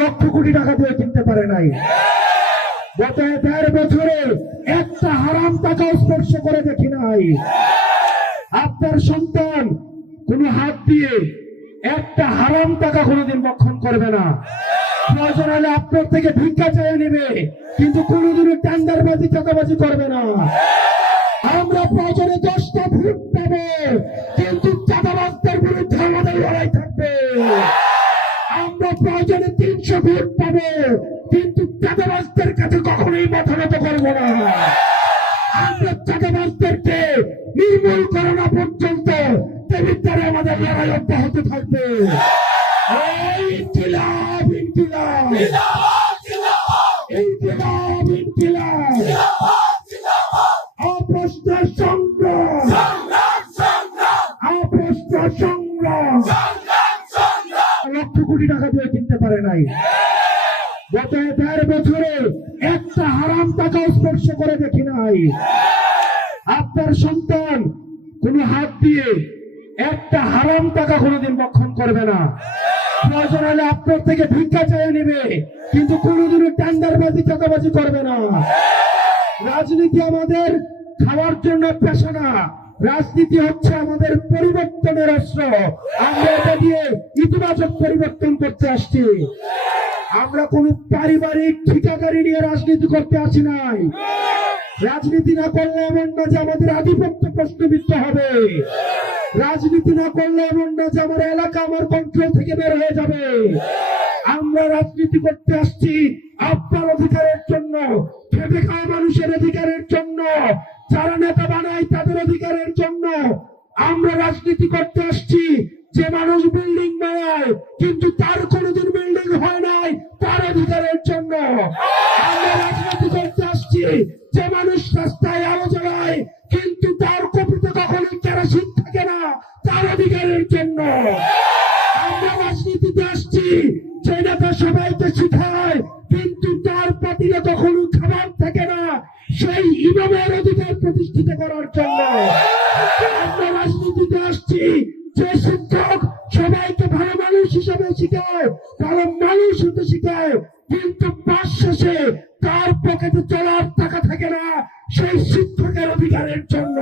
লক্ষ কোটি টাকা দিয়ে কিনতে পারে নাই। গত ১.৫ বছরে একটা হারাম টাকা স্পর্শ করে দেখি নাই। আপনার সন্তান কোনো হাত দিয়ে একটা হারাম টাকা কোনোদিন ভক্ষণ করবে না। প্রয়োজন হলে আপনার থেকে ভিক্ষা চেয়ে নেবে, কিন্তু কোনোদিনও টেন্ডারবাজি টাকাবাজি করবে না। আমরা প্রয়োজনে 10টা ভোট পাবো, কিন্তু চাঁদাবাজদের বিরুদ্ধে আমাদের লড়াই থাকবে। আমরা প্রয়োজনে 300 ভোট পাবো, কিন্তু চাঁদাবাজদের কাছে কখনোই মাথা নত করবো না। আমরা চাঁদাবাজদেরকে নির্মূল করা না পর্যন্ত দেবিদ্বারে আমাদের লড়াই অব্যাহত থাকবে। ইনকিলাব ইনকিলাব ইনকিলাব ইনকিলাব, অপ্রশ্ন সংগ্রাম, অপ্রশ্ন সংগ্রাম। লক্ষ কোটি টাকা দিয়ে কিনতে পারে নাই। গত ১.৫ বছরে একটা হারাম টাকা স্পর্শ করে দেখি নাই। আপনার সন্তান কোনো হাত দিয়ে একটা হারাম টাকা কোনোদিন ভক্ষণ করবে না। প্রয়োজন হলে আপনার থেকে ভিক্ষা চেয়ে নেবে, কিন্তু কোনোদিনও টেন্ডারবাজি টাকাবাজি করবে না। রাজনীতি আমাদের খাওয়ার জন্য পেশা না, রাজনীতি হচ্ছে আমাদের পরিবর্তনের অস্ত্র। আমরা এটা দিয়ে ইতিবাচক পরিবর্তন করতে আসছি। আমরা কোন পারিবারিক ঠিকাদারি নিয়ে রাজনীতি করতে আসি নাই। রাজনীতি না করলে এমন না যে আমাদের আধিপত্য প্রশ্নবিদ্ধ হবে। রাজনীতি না করলে এমন না যে আমার এলাকা আমার কন্ট্রোল থেকে বের হয়ে যাবে। আমরা রাজনীতি করতে আসছি আপনার অধিকারের জন্য, খেটে খাওয়া মানুষের অধিকারের জন্য, যারা নেতা বানায় তাদের অধিকারের জন্য। আমরা রাজনীতি করতে আসছি যে মানুষ বিল্ডিং বানায় কিন্তু তার কোনোদিন বিল্ডিং হয় নাই, তার অধিকারের জন্য। আমরা রাজনীতি করতে আসছি যে মানুষ রাস্তায় আলো জ্বালায় কিন্তু তার কপিতে কখনো কেরোসিন থাকে না, তার অধিকারের জন্য। আমরা রাজনীতিতে আসছি যে নেতা সবাইকে শিখায় কিন্তু তার পাতিলে কখনো খাবার থাকে না, সেই ইমামের অধিকার প্রতিষ্ঠিত করার জন্য। আমরা রাজনীতিতে আসছি যে শিক্ষক সবাইকে ভালো মানুষ হিসেবে শিখায়, ভালো মানুষ হতে শিখায়, কিন্তু মাস শেষে তার পকেটে চলার টাকা থাকে না, সেই শিক্ষকের অধিকারের জন্য।